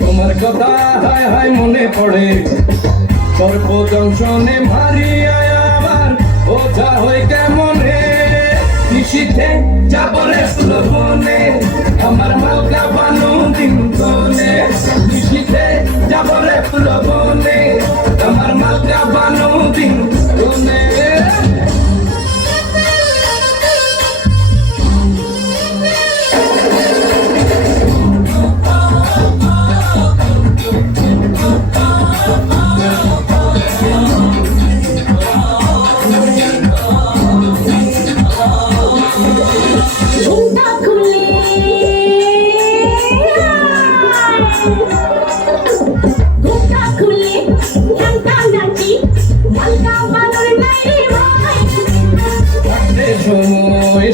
তোমার কথা হায় হায় মনে পড়ে সর্বদংশনে মারিয়া আমার ওঝা হই কেমনে নিশীথে যাবরে সুলভনে আমার মালকা বানু দিন কোনে নিশীথে যাবরে সুলভনে আমার মালকা বানু দিন কোনে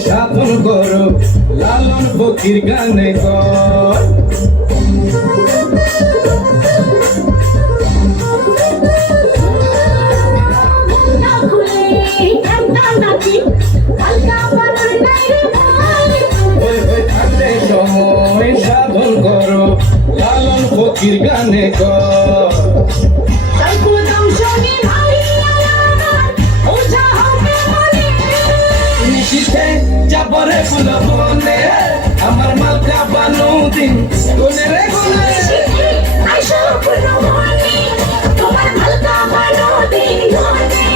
সাধন করো লালন ফকির গানে কর সময় সাধন করো লালন ফকির গানে কর যাবরে ফুলবনে আমার মালকা বানু দিন কোনে রে কোনে আইসো ফুলবনে তোমার মালকা বানু দিন কোনে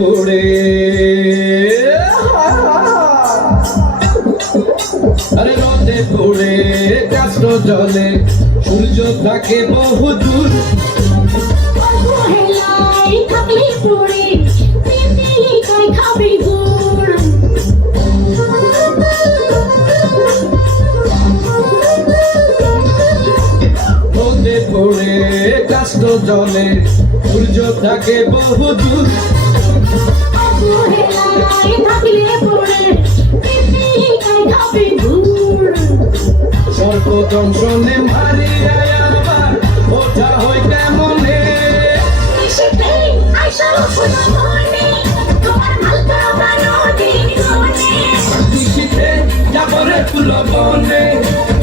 পড়ে আরে রোদে পড়ে কাষ্ট জলে সূর্য থাকে বহু দূর অবহেলায় থাকলে পড়ে প্রেমিকায় খাবে গুড় রোদে পড়ে কাষ্ট জলে সূর্য থাকে বহু দূর অবহেলায় থাকলে পড়ে প্রেমিকায় খাবে গুড় সর্প দংশনে মারিয়া আবার ওঠা হয় কেমনে নিশিতে আইসা কোনো মনে তোমার হালকা বানো দিন গনে নিশিতে যাবরে ফুল বনে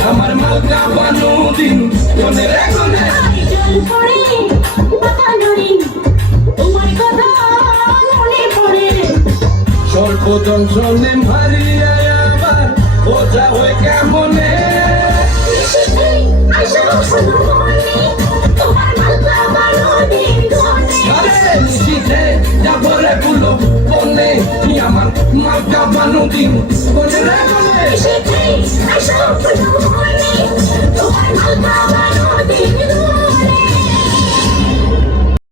আমার মালকা বানু দিন কোনে রে কোনে জল পড়ে পাতা নড়ি তোমার কথা মনে পড়ে সর্প দংশনে মারিয়া আবার ওঠা হয় কেমনে নিশিতে আইসা কোনো মনে তোমার হালকা বানো দিন গনে আরে নিশিতে যাবরে ফুল বনে আমার মালকা বানু দিন কোনে রে কোনে নিশিতে আইসা কোনো মনে তোমার হালকা বানো দিন